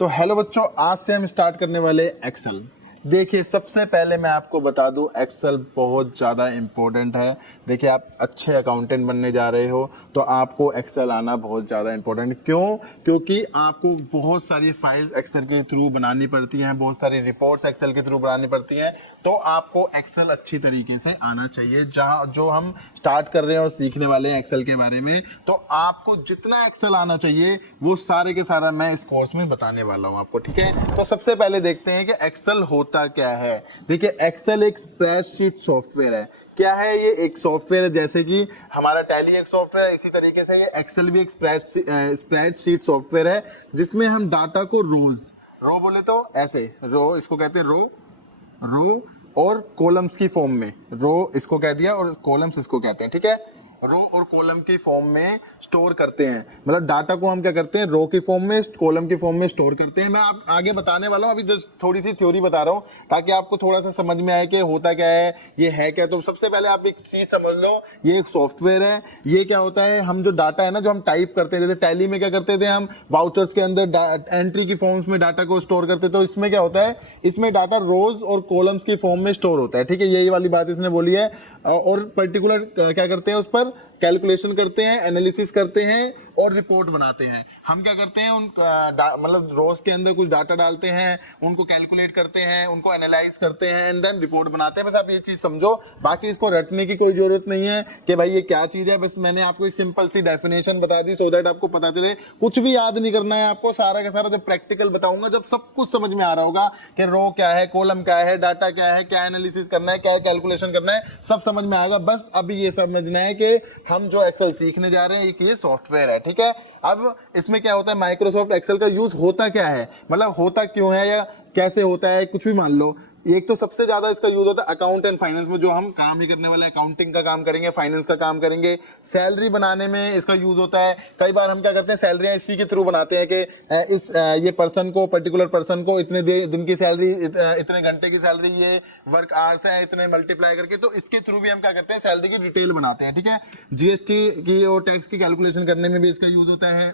तो हेलो बच्चों, आज से हम स्टार्ट करने वाले एक्सेल। देखिए, सबसे पहले मैं आपको बता दूं, एक्सेल बहुत ज़्यादा इम्पोर्टेंट है। देखिए, आप अच्छे अकाउंटेंट बनने जा रहे हो तो आपको एक्सेल आना बहुत ज़्यादा इम्पोर्टेंट। क्यों? क्योंकि आपको बहुत सारी फाइल्स एक्सेल के थ्रू बनानी पड़ती हैं, बहुत सारी रिपोर्ट्स एक्सेल के थ्रू बनानी पड़ती हैं। तो आपको एक्सेल अच्छी तरीके से आना चाहिए। जहाँ जो हम स्टार्ट कर रहे हैं और सीखने वाले हैं एक्सेल के बारे में, तो आपको जितना एक्सेल आना चाहिए वो सारे के सारा मैं इस कोर्स में बताने वाला हूँ आपको। ठीक है, तो सबसे पहले देखते हैं कि एक्सेल होता क्या है। देखिए, एक्सेल एक स्प्रेडशीट सॉफ्टवेयर है। क्या है ये? एक सॉफ्टवेयर है, जैसे कि हमारा टैली एक सॉफ्टवेयर है, इसी तरीके से ये एक्सेल भी एक स्प्रेडशीट सॉफ्टवेयर है, जिसमें हम डाटा को रो बोले तो ऐसे रो, इसको कहते हैं रो और कॉलम्स की फॉर्म में। रो इसको कह दिया और कॉलम्स इसको कहते हैं। ठीक है, रो और कॉलम की फॉर्म में स्टोर करते हैं। मतलब डाटा को हम क्या करते हैं, रो की फॉर्म में, कॉलम की फॉर्म में स्टोर करते हैं। मैं आप आगे बताने वाला हूं, अभी जस्ट थोड़ी सी थ्योरी बता रहा हूं ताकि आपको थोड़ा सा समझ में आए कि होता क्या है, ये है क्या। तो सबसे पहले आप एक चीज समझ लो, ये एक सॉफ्टवेयर है। ये क्या होता है, हम जो डाटा है ना, जो हम टाइप करते हैं, जैसे टैली में क्या करते थे हम, वाउचर्स के अंदर एंट्री की फॉर्म्स में डाटा को स्टोर करते। तो इसमें क्या होता है, इसमें डाटा रोज और कॉलम्स की फॉर्म में स्टोर होता है। ठीक है, यही वाली बात इसने बोली है। और पर्टिकुलर क्या करते हैं, उस पर कैलकुलेशन करते हैं, एनालिसिस करते हैं और रिपोर्ट बनाते हैं। हम क्या करते हैं, मतलब रोज के अंदर कुछ डाटा डालते हैं, उनको कैलकुलेट करते हैं, उनको एनालाइज करते हैं एंड देन रिपोर्ट बनाते हैं। बस आप ये चीज समझो, बाकी इसको रटने की कोई जरूरत नहीं है कि भाई ये क्या चीज है। बस मैंने आपको एक सिंपल सी डेफिनेशन बता दी सो दैट आपको पता चले। कुछ भी याद नहीं करना है आपको, सारा का सारा जब प्रैक्टिकल बताऊंगा, जब सब कुछ समझ में आ रहा होगा कि रो क्या है, कॉलम क्या है, डाटा क्या है, क्या एनालिसिस करना है, क्या कैलकुलेशन करना है, सब समझ में आएगा। बस अभी ये समझना है कि हम जो एक्सेल सीखने जा रहे हैं एक ये सॉफ्टवेयर है। ठीक है, अब इसमें क्या होता है, माइक्रोसॉफ्ट एक्सेल का यूज होता क्या है, मतलब होता क्यों है या कैसे होता है, कुछ भी मान लो। एक तो सबसे ज्यादा इसका यूज होता है अकाउंट एंड फाइनेंस में, जो हम काम ही करने वाले, अकाउंटिंग का काम करेंगे, फाइनेंस का काम करेंगे। सैलरी बनाने में इसका यूज होता है। कई बार हम क्या करते हैं, सैलरियां इसी के थ्रू बनाते हैं कि ये पर्सन को, पर्टिकुलर पर्सन को इतने दिन की सैलरी, इतने घंटे की सैलरी, ये वर्क आवर्स है, इतने मल्टीप्लाई करके, तो इसके थ्रू भी हम क्या करते हैं, सैलरी की डिटेल बनाते हैं। ठीक है, जीएसटी की और टैक्स की कैलकुलेशन करने में भी इसका यूज होता है,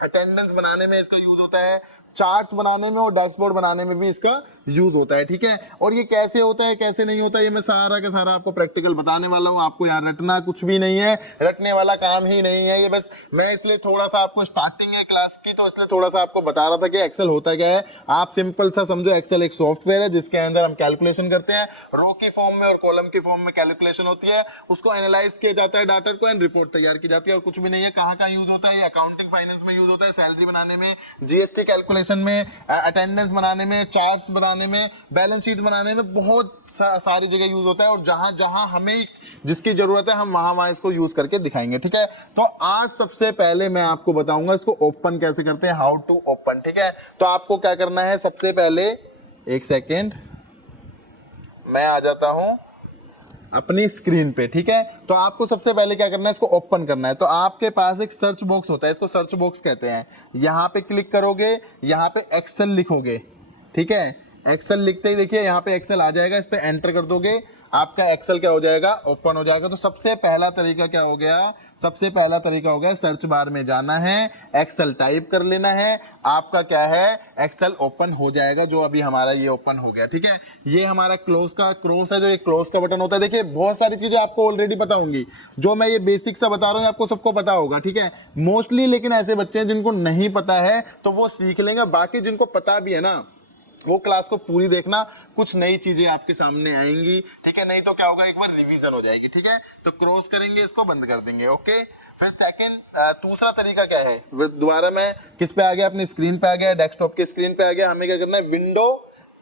अटेंडेंस बनाने में इसका यूज होता है, चार्ट्स बनाने में और डैशबोर्ड बनाने में भी इसका यूज होता है। ठीक है, और ये कैसे होता है, कैसे नहीं होता, ये मैं सारा का सारा आपको प्रैक्टिकल बताने वाला हूँ। आपको यहाँ रटना कुछ भी नहीं है, रटने वाला काम ही नहीं है ये। बस मैं इसलिए थोड़ा सा आपको, स्टार्टिंग है क्लास की, तो इसलिए थोड़ा सा आपको बता रहा था कि एक्सेल होता क्या है। आप सिंपल सा समझो, एक्सेल एक सॉफ्टवेयर है जिसके अंदर हम कैलकुलेशन करते हैं। रो की फॉर्म में और कॉलम की फॉर्म में कैलकुलेशन होती है, उसको एनालाइज किया जाता है डाटा को, एंड रिपोर्ट तैयार की जाती है। और कुछ भी नहीं है। कहाँ का यूज होता है, अकाउंटिंग फाइनेंस में यूज होता है, सैलरी बनाने में, जीएसटी कैलकुलेशन में, अटेंडेंस बनाने में, चार्ट्स बनाने में, बैलेंस शीट बनाने में, बहुत सारी जगह यूज होता है। और जहां जहां हमें जिसकी जरूरत है, हम वहां इसको यूज करके दिखाएंगे। ठीक है, तो आज सबसे पहले मैं आपको बताऊंगा इसको ओपन कैसे करते हैं, हाउ टू ओपन। ठीक है, तो आपको क्या करना है, सबसे पहले एक सेकेंड मैं आ जाता हूं अपनी स्क्रीन पे। ठीक है, तो आपको सबसे पहले क्या करना है, इसको ओपन करना है। तो आपके पास एक सर्च बॉक्स होता है, इसको सर्च बॉक्स कहते हैं। यहां पे क्लिक करोगे, यहां पे एक्सेल लिखोगे। ठीक है, एक्सेल लिखते ही देखिए यहाँ पे एक्सेल आ जाएगा, इस पे एंटर कर दोगे, आपका एक्सेल क्या हो जाएगा, ओपन हो जाएगा। तो सबसे पहला तरीका क्या हो गया, सबसे पहला तरीका हो गया, सर्च बार में जाना है, एक्सेल टाइप कर लेना है, आपका क्या है, एक्सेल ओपन हो जाएगा। जो अभी हमारा ये ओपन हो गया। ठीक है, ये हमारा क्रॉस है, जो ये क्लोज का बटन होता है। देखिए, बहुत सारी चीजें आपको ऑलरेडी पता होंगी, जो मैं ये बेसिक सा बता रहा हूँ आपको सबको पता होगा। ठीक है, मोस्टली, लेकिन ऐसे बच्चे हैं जिनको नहीं पता है तो वो सीख लेंगे। बाकी जिनको पता भी है ना, वो क्लास को पूरी देखना, कुछ नई चीजें आपके सामने आएंगी। ठीक है, नहीं तो क्या होगा, एक बार रिवीजन हो जाएगी। ठीक है, तो क्रॉस करेंगे, इसको बंद कर देंगे। ओके, फिर सेकंड दूसरा तरीका क्या है, दोबारा मैं किस पे आ गया, अपनी स्क्रीन पे आ गया, डेस्कटॉप की स्क्रीन पे आ गया। हमें क्या करना है, विंडो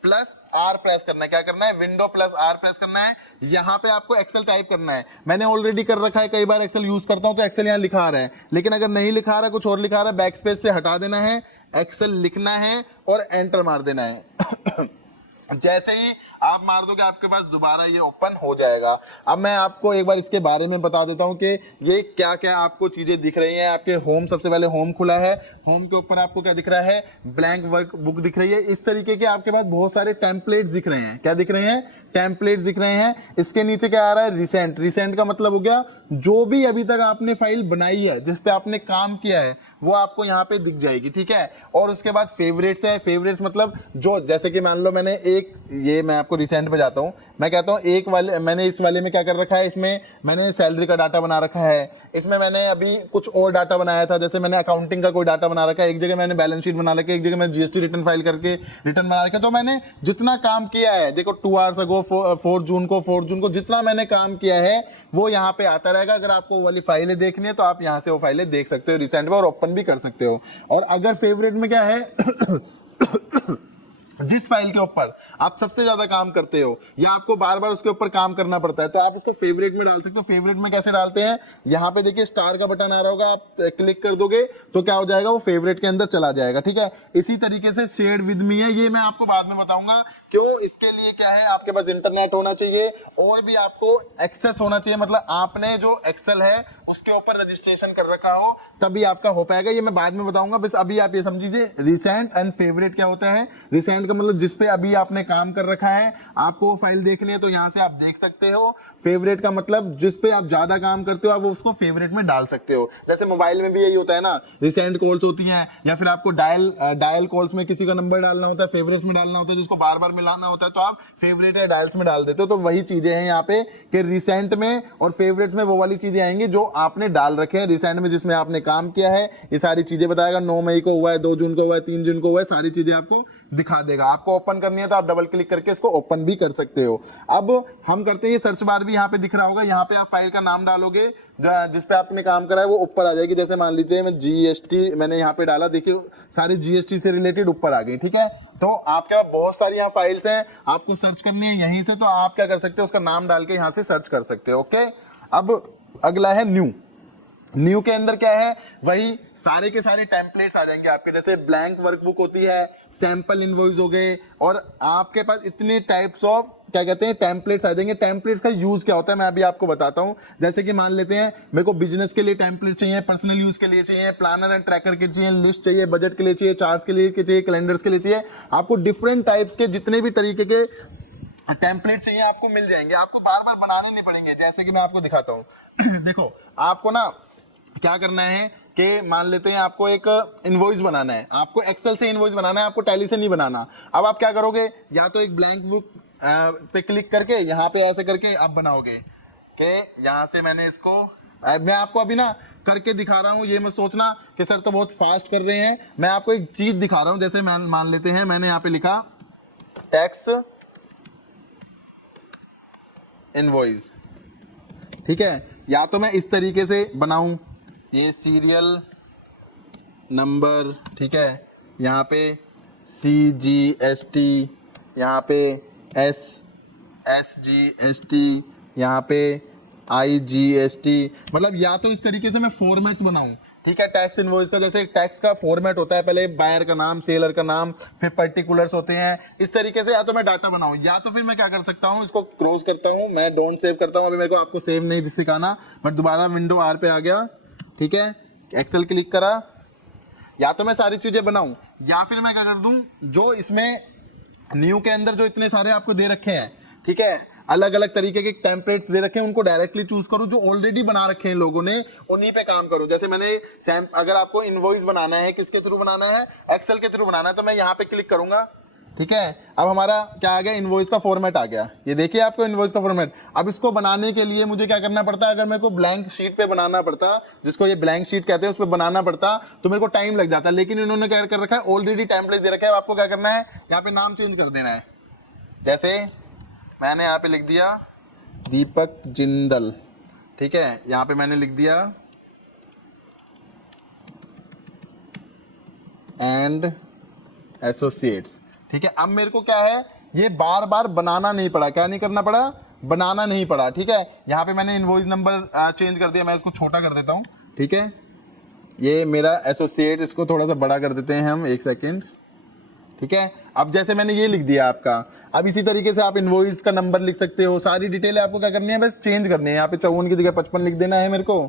प्लस आर प्रेस करना है। क्या करना है, विंडो प्लस आर प्रेस करना है। यहाँ पे आपको एक्सेल टाइप करना है। मैंने ऑलरेडी कर रखा है, कई बार एक्सेल यूज करता हूं तो एक्सेल यहाँ लिखा आ रहा है, लेकिन अगर नहीं लिखा रहा, कुछ और लिखा रहा है, बैक स्पेस से हटा देना है, एक्सेल लिखना है और एंटर मार देना है। जैसे ही आप मार दोगे, आपके पास दोबारा ये ओपन हो जाएगा। अब मैं आपको एक बार इसके बारे में बता देता हूं कि ये क्या क्या आपको चीजें दिख रही हैं। आपके होम, सबसे पहले होम खुला है, होम के ऊपर आपको क्या दिख रहा है, ब्लैंक वर्क बुक दिख रही है। इस तरीके के आपके पास बहुत सारे टेम्पलेट्स दिख रहे हैं। क्या दिख रहे हैं, टेम्पलेट्स दिख रहे हैं। इसके नीचे क्या आ रहा है, रिसेंट। रिसेंट का मतलब हो गया जो भी अभी तक आपने फाइल बनाई है, जिस पे आपने काम किया है, वो आपको यहाँ पे दिख जाएगी, ठीक है। और उसके बाद फेवरेट्स है, फेवरेट्स मतलब जो जैसे कि मान लो मैंने एक, ये मैं आपको रिसेंट पे जाता हूँ, मैं कहता हूँ एक वाले मैंने इस वाले में क्या कर रखा है, इसमें मैंने सैलरी का डाटा बना रखा है, इसमें मैंने अभी कुछ और डाटा बनाया था, जैसे मैंने अकाउंटिंग का कोई डाटा बना रखा है, एक जगह मैंने बैलेंस शीट बना रखी है, एक जगह मैंने जीएसटी रिटर्न फाइल करके रिटर्न बना रखा है। तो मैंने जितना काम किया है, देखो 2 आवर्स अगो 4 जून को जितना मैंने काम किया है वो यहाँ पे आता रहेगा। अगर आपको वो वाली फाइलें देखनी है तो आप यहाँ से वो फाइलें देख सकते हो रिसेंट में और ओपन भी कर सकते हो। और अगर फेवरेट में क्या है जिस फाइल के ऊपर आप सबसे ज्यादा काम करते हो या आपको बार बार उसके ऊपर काम करना पड़ता है तो आप उसको फेवरेट में डाल सकते हो। फेवरेट में कैसे डालते हैं, यहाँ पे देखिए स्टार का बटन आ रहा होगा, आप क्लिक कर दोगे तो क्या हो जाएगा, वो फेवरेट के अंदर चला जाएगा, ठीक है। इसी तरीके से शेयर्ड विद मी है, ये मैं आपको बाद में बताऊंगा क्यों। इसके लिए क्या है, आपके पास इंटरनेट होना चाहिए और भी आपको एक्सेस होना चाहिए, मतलब आपने जो एक्सेल है उसके ऊपर रजिस्ट्रेशन कर रखा हो तभी आपका हो पाएगा। ये मैं बाद में बताऊंगा, बस अभी आप ये समझिए रिसेंट एंड फेवरेट क्या होता है। रिसेंट का मतलब जिस पे अभी आपने काम कर रखा है, आपको वो फाइल देखनी है तो यहाँ से आप देख सकते हो। फेवरेट का मतलब जिस पे आप ज्यादा काम करते हो आप उसको फेवरेट में डाल सकते हो। जैसे मोबाइल में भी यही होता है ना, रिसेंट कॉल्स होती हैं या फिर आपको डायल कॉल्स में किसी का नंबर डालना होता है, फेवरेट्स में डालना होता है, जिसको बार बार मिलाना होता है तो आप फेवरेट या डायल्स में डाल देते हो। तो वही चीजें हैं यहाँ पे कि रिसेंट में और फेवरेट्स में वो वाली चीजें आएंगी जो आपने डाल रखे हैं। रिसेंट में जिसमें आपने काम किया है ये सारी चीजें बताएगा, 9 मई को हुआ है, 2 जून को हुआ है, 3 जून को हुआ है, सारी चीजें आपको दिखा देगा। आपको ओपन करनी है तो आप डबल क्लिक करके इसको ओपन भी कर सकते हो। अब हम करते हैं, ये सर्च बार भी यहाँ पे दिख रहा होगा, यहाँ पे आप फाइल का नाम डालोगे जिस पे आपने काम करा है वो ऊपर आ जाएगी। जैसे मान लीजिए मैं जीएसटी मैंने यहाँ पे डाला, देखिए सारी जीएसटी से रिलेटेड ऊपर आ गई, ठीक है। तो आपके पास बहुत सारी यहाँ फाइल्स हैं, आपको सर्च करनी है यहीं से, तो आप क्या कर सकते हो, उसका नाम डाल के यहाँ से सर्च कर सकते हो, ओके। अब अगला है न्यू। न्यू के अंदर क्या है, वही सारे के सारे टेम्पलेट्स आ जाएंगे आपके, जैसे ब्लैंक वर्कबुक होती है, सैंपल इनवॉइस हो गए, और आपके पास इतनी टाइप्स ऑफ क्या कहते हैं टेम्पलेट्स आ जाएंगे। टेम्पलेट्स का यूज क्या होता है मैं अभी आपको बताता हूं। जैसे कि मान लेते हैं मेरे को बिजनेस के लिए टेम्पलेट चाहिए, पर्सनल यूज के लिए चाहिए, प्लानर एंड ट्रैकर के चाहिए, लिस्ट चाहिए, बजट के लिए चाहिए, चार्ट्स के लिए चाहिए, कैलेंडर्स के लिए चाहिए। आपको डिफरेंट टाइप्स के जितने भी तरीके के टेम्पलेट चाहिए आपको मिल जाएंगे, आपको बार बार बनाने नहीं पड़ेंगे। जैसे कि मैं आपको दिखाता हूँ देखो आपको ना क्या करना है कि मान लेते हैं आपको एक इनवॉइस बनाना है, आपको एक्सेल से इनवॉइस बनाना है, आपको टैली से नहीं बनाना। अब आप क्या करोगे, या तो एक ब्लैंक बुक पे क्लिक करके यहाँ पे ऐसे करके आप बनाओगे कि यहाँ से मैंने इसको मैं आपको अभी ना करके दिखा रहा हूँ, ये मत सोचना कि सर तो बहुत फास्ट कर रहे हैं। मैं आपको एक चीज दिखा रहा हूँ, जैसे मान लेते हैं मैंने यहाँ पे लिखा टैक्स इनवॉइस, ठीक है। या तो मैं इस तरीके से बनाऊं, ये सीरियल नंबर, ठीक है, यहाँ पे CGST, यहाँ पे SGST, यहाँ पे IGST, मतलब या तो इस तरीके से मैं फॉर्मेट्स बनाऊं, ठीक है। टैक्स इनवॉइस का जैसे टैक्स का फॉर्मेट होता है, पहले बायर का नाम, सेलर का नाम, फिर पर्टिकुलर्स होते हैं, इस तरीके से या तो मैं डाटा बनाऊं, या तो फिर मैं क्या कर सकता हूं, इसको क्रॉस करता हूं, मैं डोंट सेव करता हूं। अभी मेरे को आपको सेव नहीं सिखाना, बट दोबारा विंडो R पे आ गया, ठीक है, एक्सेल क्लिक करा। या तो मैं सारी चीजें बनाऊं या फिर मैं क्या कर दूं, जो इसमें न्यू के अंदर जो इतने सारे आपको दे रखे हैं, ठीक है, अलग अलग तरीके के टेम्पलेट्स दे रखे हैं, उनको डायरेक्टली चूज करूं, जो ऑलरेडी बना रखे हैं लोगों ने उन्हीं पे काम करूं। जैसे मैंने अगर आपको इनवॉइस बनाना है, किसके थ्रू बनाना है, एक्सेल के थ्रू बनाना है, तो मैं यहाँ पे क्लिक करूंगा, ठीक है। अब हमारा क्या आ गया, इनवॉइस का फॉर्मेट आ गया, ये देखिए आपको इनवॉइस का फॉर्मेट। अब इसको बनाने के लिए मुझे क्या करना पड़ता है, अगर मेरे को ब्लैंक शीट पे बनाना पड़ता, जिसको ये ब्लैंक शीट कहते हैं, उस पर बनाना पड़ता तो मेरे को टाइम लग जाता, लेकिन इन्होंने क्या कर रखा है, ऑलरेडी टेम्पलेट दे रखा है। आपको क्या करना है, यहाँ पे नाम चेंज कर देना है, जैसे मैंने यहाँ पे लिख दिया दीपक जिंदल, ठीक है, यहाँ पे मैंने लिख दिया एंड एसोसिएट्स, ठीक है। अब मेरे को क्या है, ये बार बार बनाना नहीं पड़ा, क्या नहीं करना पड़ा, बनाना नहीं पड़ा, ठीक है। यहाँ पे मैंने इनवॉइस नंबर चेंज कर दिया, मैं इसको छोटा कर देता हूँ, ठीक है। ये मेरा एसोसिएट, इसको थोड़ा सा बड़ा कर देते हैं हम, 1 सेकेंड, ठीक है। अब जैसे मैंने ये लिख दिया आपका, अब इसी तरीके से आप इनवॉइस का नंबर लिख सकते हो, सारी डिटेल आपको क्या करनी है, बस चेंज करनी है। यहाँ पे 54 की जगह 55 लिख देना है मेरे को,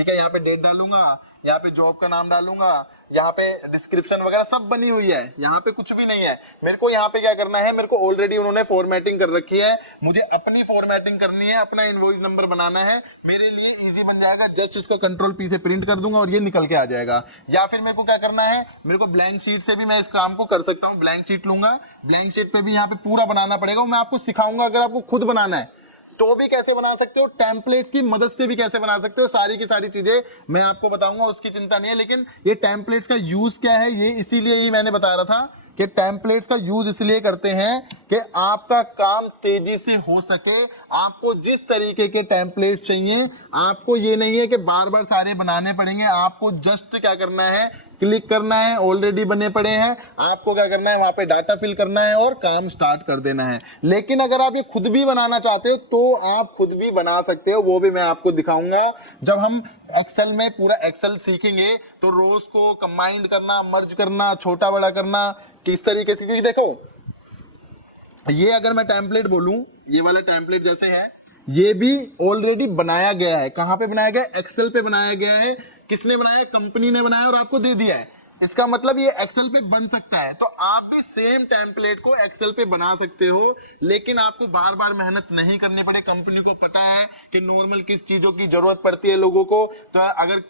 ठीक है। यहाँ पे डेट डालूंगा, यहाँ पे जॉब का नाम डालूंगा, यहाँ पे डिस्क्रिप्शन वगैरह सब बनी हुई है, यहाँ पे कुछ भी नहीं है। मेरे को यहाँ पे क्या करना है, मेरे को ऑलरेडी उन्होंने फॉर्मेटिंग कर रखी है, मुझे अपनी फॉर्मेटिंग करनी है, अपना इनवॉइस नंबर बनाना है, मेरे लिए इजी बन जाएगा। जस्ट इसको कंट्रोल पी से प्रिंट कर दूंगा और ये निकल के आ जाएगा। या फिर मेरे को क्या करना है, मेरे को ब्लैंक शीट से भी मैं इस काम को कर सकता हूँ। ब्लैंक शीट लूंगा, ब्लैंक शीट पे भी यहाँ पे पूरा बनाना पड़ेगा, मैं आपको सिखाऊंगा। अगर आपको खुद बनाना है तो भी कैसे बना सकते हो, टेम्पलेट्स की मदद से भी कैसे बना सकते हो, सारी की सारी चीजें मैं आपको बताऊंगा, उसकी चिंता नहीं है। लेकिन ये टेम्पलेट्स का यूज क्या है, ये इसीलिए ही मैंने बता रहा था कि टेम्पलेट्स का यूज इसलिए करते हैं कि आपका काम तेजी से हो सके। आपको जिस तरीके के टेम्पलेट्स चाहिए, आपको ये नहीं है कि बार बार सारे बनाने पड़ेंगे, आपको जस्ट क्या करना है, क्लिक करना है, ऑलरेडी बने पड़े हैं, आपको क्या करना है, वहां पे डाटा फिल करना है और काम स्टार्ट कर देना है। लेकिन अगर आप ये खुद भी बनाना चाहते हो तो आप खुद भी बना सकते हो, वो भी मैं आपको दिखाऊंगा। जब हम एक्सेल में पूरा एक्सेल सीखेंगे तो रोज को कंबाइंड करना, मर्ज करना, छोटा बड़ा करना किस तरीके से, क्योंकि देखो ये अगर मैं टेम्पलेट बोलूं, ये वाला टेम्पलेट जैसे है, ये भी ऑलरेडी बनाया गया है। कहां पे बनाया गया है, एक्सेल पे बनाया गया है। किसने बनाया, कंपनी ने बनाया और आपको दे दिया है। इसका मतलब ये एक्सेल पे बन सकता है। तो आप भी सेम टेम्पलेट को एक्सेल पे बना सकते हो, लेकिन आपको बार बार मेहनत नहीं करनी पड़े। कंपनी को पता है कि नॉर्मल किस चीजों की जरूरत पड़ती है लोगों को। तो अगर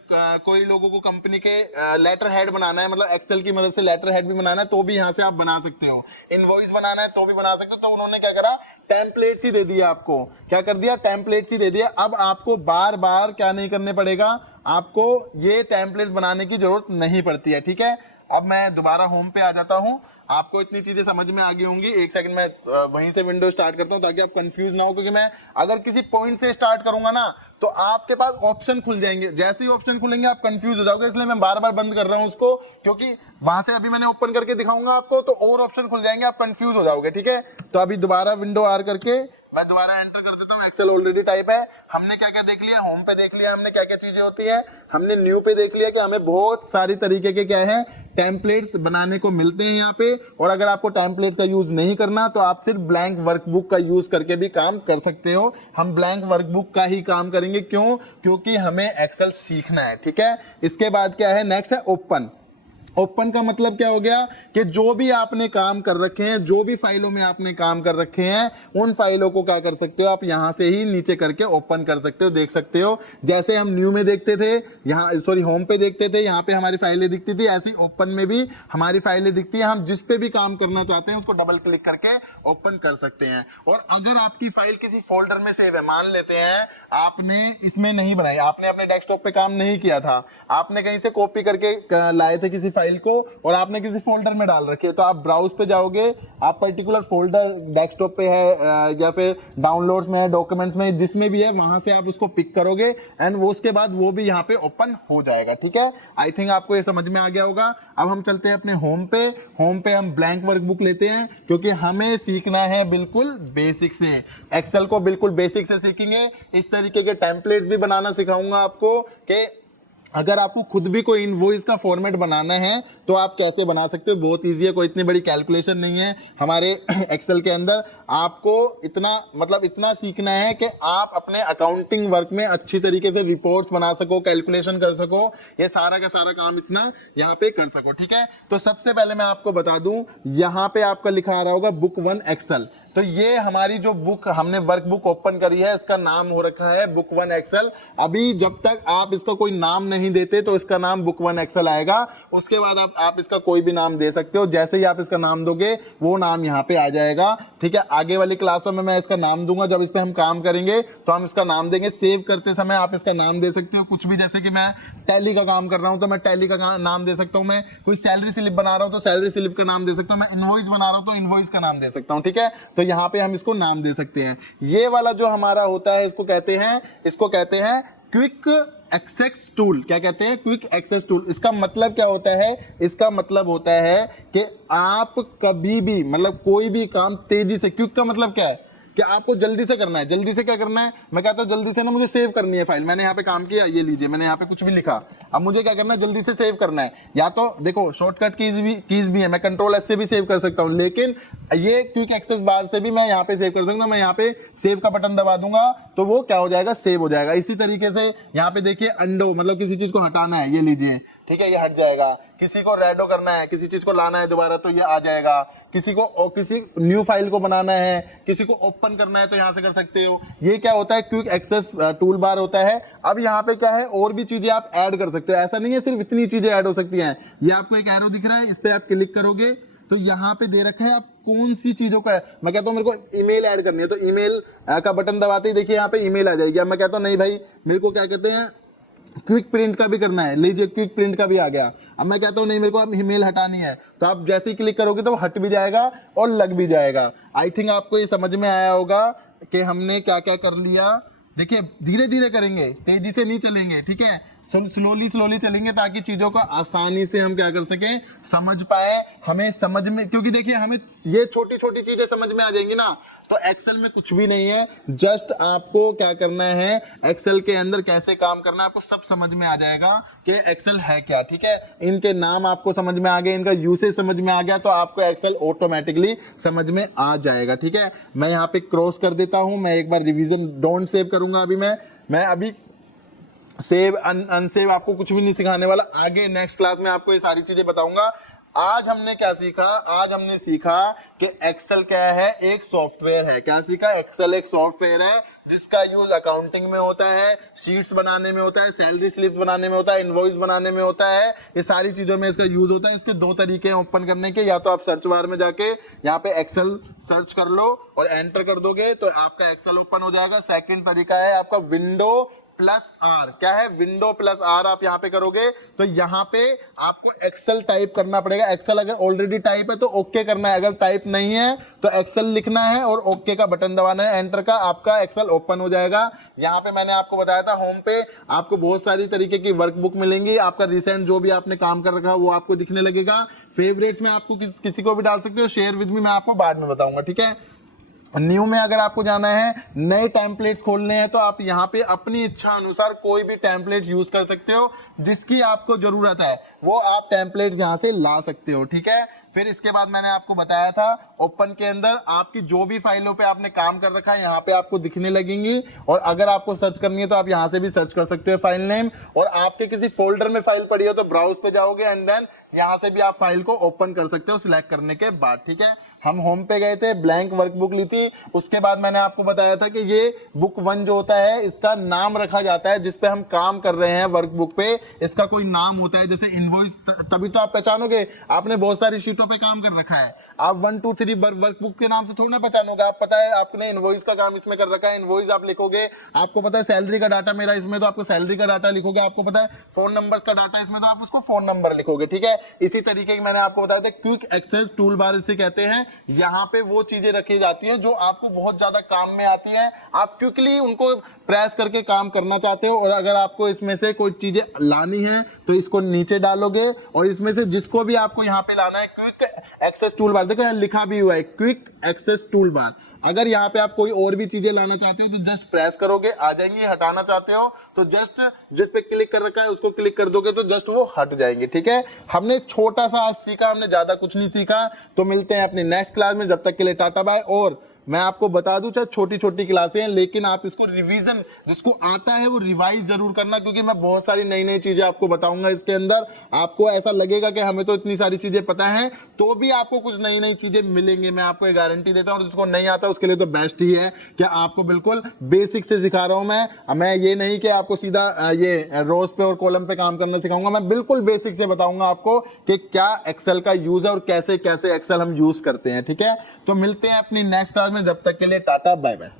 कोई लोगों को कंपनी के लेटर हेड बनाना है, मतलब एक्सेल की मदद से लेटर हेड भी बनाना है, तो भी यहाँ से आप बना सकते हो। इनवॉइस बनाना है तो भी बना सकते हो। तो उन्होंने क्या करा, टेम्पलेट्स ही दे दिया आपको। क्या कर दिया, टेम्पलेट्स ही दे दिया। अब आपको बार बार क्या नहीं करने पड़ेगा, आपको ये टेम्पलेट्स बनाने की जरूरत नहीं पड़ती है। ठीक है, अब मैं दोबारा होम पे आ जाता हूं। आपको इतनी चीजें समझ में आ गई होंगी। एक सेकंड में वहीं से विंडो स्टार्ट करता हूं ताकि आप कंफ्यूज ना हो, क्योंकि मैं अगर किसी पॉइंट से स्टार्ट करूंगा ना तो आपके पास ऑप्शन खुल जाएंगे। जैसे ही ऑप्शन खुलेंगे आप कंफ्यूज हो जाओगे, इसलिए मैं बार बार बंद कर रहा हूं उसको, क्योंकि वहां से अभी मैंने ओपन करके दिखाऊंगा आपको तो और ऑप्शन खुल जाएंगे, आप कंफ्यूज हो जाओगे। ठीक है, तो अभी दोबारा विंडो आर करके मैं दोबारा एंटर कर देता हूँ। एक्सेल ऑलरेडी टाइप है। हमने क्या क्या देख लिया, होम पे देख लिया हमने क्या क्या चीजें होती है, हमने न्यू पे देख लिया कि हमें बहुत सारी तरीके के क्या है टेम्पलेट्स बनाने को मिलते हैं यहाँ पे। और अगर आपको टेम्पलेट्स का यूज नहीं करना तो आप सिर्फ ब्लैंक वर्कबुक का यूज करके भी काम कर सकते हो। हम ब्लैंक वर्कबुक का ही काम करेंगे, क्यों, क्योंकि हमें एक्सेल सीखना है। ठीक है, इसके बाद क्या है, नेक्स्ट है ओपन। ओपन का मतलब क्या हो गया कि जो भी आपने काम कर रखे हैं, जो भी फाइलों में आपने काम कर रखे हैं, उन फाइलों को क्या कर सकते हो आप यहां से ही नीचे करके ओपन कर सकते हो, देख सकते हो। जैसे हम न्यू में देखते थे, यहाँ सॉरी होम पे देखते थे, यहाँ पे हमारी फाइलें दिखती थी, ऐसी ओपन में भी हमारी फाइलें दिखती है। हम जिस पे भी काम करना चाहते हैं उसको डबल क्लिक करके ओपन कर सकते हैं। और अगर आपकी फाइल किसी फोल्डर में सेव है, मान लेते हैं आपने इसमें नहीं बनाई, आपने अपने डेस्कटॉप पे काम नहीं किया था, आपने कहीं से कॉपी करके लाए थे किसी फाइल को और आपने किसी फोल्डर में डाल रखी है, तो आप ब्राउज पे जाओगे, आप पर्टिकुलर फोल्डर डेस्कटॉप पे है या फिर डाउनलोड्स में है, डॉक्यूमेंट्स में, जिसमें भी है वहां से आप उसको पिक करोगे एंड वो उसके बाद वो भी यहाँ पे ओपन हो जाएगा। ठीक है, आई थिंक आपको ये समझ में आ गया होगा। अब हम चलते हैं अपने होम पे। होम पे हम ब्लैंक वर्कबुक लेते हैं क्योंकि हमें सीखना है बिल्कुल बेसिक से। एक्सेल को बिल्कुल बेसिक से सीखेंगे। इस तरीके के टेम्पलेट्स भी बनाना सिखाऊंगा आपको कि अगर आपको खुद भी कोई इनवॉइस का फॉर्मेट बनाना है तो आप कैसे बना सकते हो। बहुत इजी है, कोई इतनी बड़ी कैलकुलेशन नहीं है हमारे एक्सेल के अंदर। आपको इतना सीखना है कि आप अपने अकाउंटिंग वर्क में अच्छी तरीके से रिपोर्ट्स बना सको, कैलकुलेशन कर सको, ये सारा का सारा काम इतना यहाँ पे कर सको। ठीक है, तो सबसे पहले मैं आपको बता दूं, यहाँ पे आपका लिखा आ रहा होगा बुक 1 एक्सेल। तो ये हमारी जो बुक हमने वर्कबुक ओपन करी है, इसका नाम हो रखा है बुक 1 एक्सेल। अभी जब तक आप इसका कोई नाम नहीं देते तो इसका नाम बुक 1 एक्सेल आएगा। उसके बाद आप इसका कोई भी नाम दे सकते हो। जैसे ही आप इसका नाम दोगे वो नाम यहाँ पे आ जाएगा। ठीक है, आगे वाली क्लासों में मैं इसका नाम दूंगा। जब इस पे हम काम करेंगे तो हम इसका नाम देंगे। सेव करते समय आप इसका नाम दे सकते हो कुछ भी, जैसे कि मैं टैली का काम कर रहा हूं तो मैं टैली का नाम दे सकता हूं, मैं कोई सैलरी स्लिप बना रहा हूं तो सैलरी स्लिप का नाम दे सकता हूं, मैं इनवॉइस बना रहा हूं तो इनवॉइस का नाम दे सकता हूं। ठीक है, तो यहाँ पे हम इसको नाम दे सकते हैं। ये वाला जो हमारा होता है इसको कहते हैं क्विक एक्सेस टूल। क्या कहते हैं, क्विक एक्सेस टूल। इसका मतलब क्या होता है, इसका मतलब होता है कि आप कभी भी कोई भी काम तेजी से, क्विक का मतलब क्या है, कि आपको जल्दी से करना है। जल्दी से क्या करना है, मैं कहता हूँ जल्दी से ना मुझे सेव करनी है फाइल। मैंने यहाँ पे काम किया, ये लीजिए मैंने यहाँ पे कुछ भी लिखा, अब मुझे क्या करना है, जल्दी से सेव करना है। या तो देखो शॉर्टकट कीज भी है, मैं कंट्रोल एस से भी सेव कर सकता हूँ, लेकिन ये क्विक एक्सेस बार से भी मैं यहाँ पे सेव कर सकता हूँ। मैं यहाँ पे सेव का बटन दबा दूंगा तो वो क्या हो जाएगा, सेव हो जाएगा। इसी तरीके से यहाँ पे देखिए अंडो, मतलब किसी चीज को हटाना है, ये लीजिए, ठीक है, ये हट जाएगा। किसी को रेडो करना है, किसी चीज को लाना है दोबारा, तो ये आ जाएगा। किसी को किसी न्यू फाइल को बनाना है, किसी को ओपन करना है, तो यहाँ से कर सकते हो। ये क्या होता है, क्विक एक्सेस टूल बार होता है। अब यहाँ पे क्या है, और भी चीजें आप ऐड कर सकते हो, ऐसा नहीं है सिर्फ इतनी चीजें ऐड हो सकती हैं। ये आपको एक एरो दिख रहा है, इस पे आप क्लिक करोगे तो यहाँ पे दे रखा है आप कौन सी चीजों का है। मैं कहता हूँ मेरे को ईमेल ऐड करनी है, तो ईमेल का बटन दबाते ही देखिए यहाँ पे ईमेल आ जाएगी। अब मैं कहता हूँ नहीं भाई, मेरे को क्या कहते हैं, क्विक प्रिंट का भी करना है, लीजिए क्विक प्रिंट का भी आ गया। अब मैं कहता हूँ नहीं, मेरे को अब ईमेल हटानी है, तो आप जैसे ही क्लिक करोगे तो वो हट भी जाएगा और लग भी जाएगा। आई थिंक आपको ये समझ में आया होगा कि हमने क्या क्या कर लिया। देखिए धीरे धीरे करेंगे, तेजी से नहीं चलेंगे, ठीक है, स्लोली चलेंगे ताकि चीजों को आसानी से हम क्या कर सकें, समझ पाए। हमें समझ में, क्योंकि देखिए हमें ये छोटी छोटी चीजें समझ में आ जाएंगी ना, तो एक्सेल में कुछ भी नहीं है। जस्ट आपको क्या करना है, एक्सेल के अंदर कैसे काम करना है आपको सब समझ में आ जाएगा कि एक्सेल है क्या, ठीक है। इनके नाम आपको समझ में आ गए, इनका यूसेज समझ में आ गया, तो आपको एक्सेल ऑटोमेटिकली समझ में आ जाएगा, ठीक है। मैं यहाँ पे क्रॉस कर देता हूं, मैं एक बार रिवीजन डोंट सेव करूंगा। अभी मैं अभी सेव अनसेव आपको कुछ भी नहीं सिखाने वाला, आगे नेक्स्ट क्लास में आपको ये सारी चीजें बताऊंगा। आज हमने क्या सीखा, आज हमने सीखा कि एक्सेल क्या है, एक सॉफ्टवेयर है। क्या सीखा, एक्सेल एक सॉफ्टवेयर है जिसका यूज अकाउंटिंग में होता है, शीट्स बनाने में होता है, सैलरी स्लिप बनाने में होता है, इनवॉइस बनाने में होता है, ये सारी चीजों में इसका यूज होता है। इसके दो तरीके हैं ओपन करने के, या तो आप सर्च बार में जाके यहाँ पे एक्सेल सर्च कर लो और एंटर कर दोगे तो आपका एक्सेल ओपन हो जाएगा। सेकंड तरीका है आपका विंडो प्लस आर। क्या है, विंडो प्लस आर आप यहाँ पे करोगे तो यहाँ पे आपको एक्सेल टाइप करना पड़ेगा। एक्सेल अगर ऑलरेडी टाइप है तो ओके करना है, अगर टाइप नहीं है तो एक्सेल लिखना है और ओके का बटन दबाना है, एंटर का, आपका एक्सेल ओपन हो जाएगा। यहाँ पे मैंने आपको बताया था होम पे आपको बहुत सारी तरीके की वर्कबुक मिलेंगी, आपका रिसेंट जो भी आपने काम कर रखा है वो आपको दिखने लगेगा। फेवरेट्स में आपको किसी को भी डाल सकते हो, शेयर विद मी मैं आपको बाद में बताऊंगा, ठीक है। न्यू में अगर आपको जाना है, नए टेम्पलेट्स खोलने हैं, तो आप यहाँ पे अपनी इच्छा अनुसार कोई भी टेम्पलेट यूज कर सकते हो, जिसकी आपको जरूरत है वो आप टेम्पलेट यहाँ से ला सकते हो, ठीक है। फिर इसके बाद मैंने आपको बताया था ओपन के अंदर आपकी जो भी फाइलों पे आपने काम कर रखा है यहाँ पे आपको दिखने लगेंगी, और अगर आपको सर्च करनी है तो आप यहाँ से भी सर्च कर सकते हो फाइल नेम। और आपके किसी फोल्डर में फाइल पड़ी हो तो ब्राउज पे जाओगे एंड देन यहाँ से भी आप फाइल को ओपन कर सकते हो सिलेक्ट करने के बाद, ठीक है। हम होम पे गए थे, ब्लैंक वर्कबुक ली थी, उसके बाद मैंने आपको बताया था कि ये बुक 1 जो होता है इसका नाम रखा जाता है, जिसपे हम काम कर रहे हैं वर्कबुक पे, इसका कोई नाम होता है, जैसे इनवॉइस, तभी तो आप पहचानोगे। आपने बहुत सारी शीटों पे काम कर रखा है, आप 1 2 3 वर्कबुक के नाम से थोड़ा ना पहचानोगे। आप पता है आपने इनवॉइस का काम इसमें कर रखा है, इनवॉइस आप लिखोगे। आपको पता है सैलरी का डाटा मेरा इसमें, तो आपको सैलरी का डाटा लिखोगे। आपको पता है फोन नंबर का डाटा इसमें, तो आप उसको फोन नंबर लिखोगे, ठीक है। इसी तरीके की मैंने आपको बताया था क्विक एक्सेस टूल बार इसे कहते हैं। यहाँ पे वो चीजें रखी जाती हैं जो आपको बहुत ज्यादा काम में आती हैं, आप क्विकली उनको प्रेस करके काम करना चाहते हो। और अगर आपको इसमें से कोई चीजें लानी है तो इसको नीचे डालोगे, और इसमें से जिसको भी आपको यहाँ पे लाना है क्विक एक्सेस टूल बार, देखो यहाँ लिखा भी हुआ है क्विक एक्सेस टूल बार। अगर यहाँ पे आप कोई और भी चीजें लाना चाहते हो तो जस्ट प्रेस करोगे, आ जाएंगी। हटाना चाहते हो तो जस्ट जिस पे क्लिक कर रखा है उसको क्लिक कर दोगे तो जस्ट वो हट जाएंगे, ठीक है। हमने छोटा सा आज सीखा, हमने ज्यादा कुछ नहीं सीखा। तो मिलते हैं अपनी नेक्स्ट क्लास में, जब तक के लिए टाटा बाय। और मैं आपको बता दूं, चाहे छोटी छोटी क्लासें हैं, लेकिन आप इसको रिवीजन, जिसको आता है वो रिवाइज जरूर करना, क्योंकि मैं बहुत सारी नई नई चीजें आपको बताऊंगा इसके अंदर। आपको ऐसा लगेगा कि हमें तो इतनी सारी चीजें पता है, तो भी आपको कुछ नई नई चीजें मिलेंगी, मैं आपको एक गारंटी देता हूं। और जिसको नहीं आता उसके लिए तो बेस्ट ही है कि आपको बिल्कुल बेसिक से सिखा रहा हूं मैं ये नहीं कि आपको सीधा ये रोज पे और कॉलम पे काम करना सिखाऊंगा। मैं बिल्कुल बेसिक से बताऊंगा आपको कि क्या एक्सेल का यूज है और कैसे कैसे एक्सेल हम यूज करते हैं, ठीक है। तो मिलते हैं अपनी नेक्स्ट क्लास में, जब तक के लिए टाटा बाय बाय।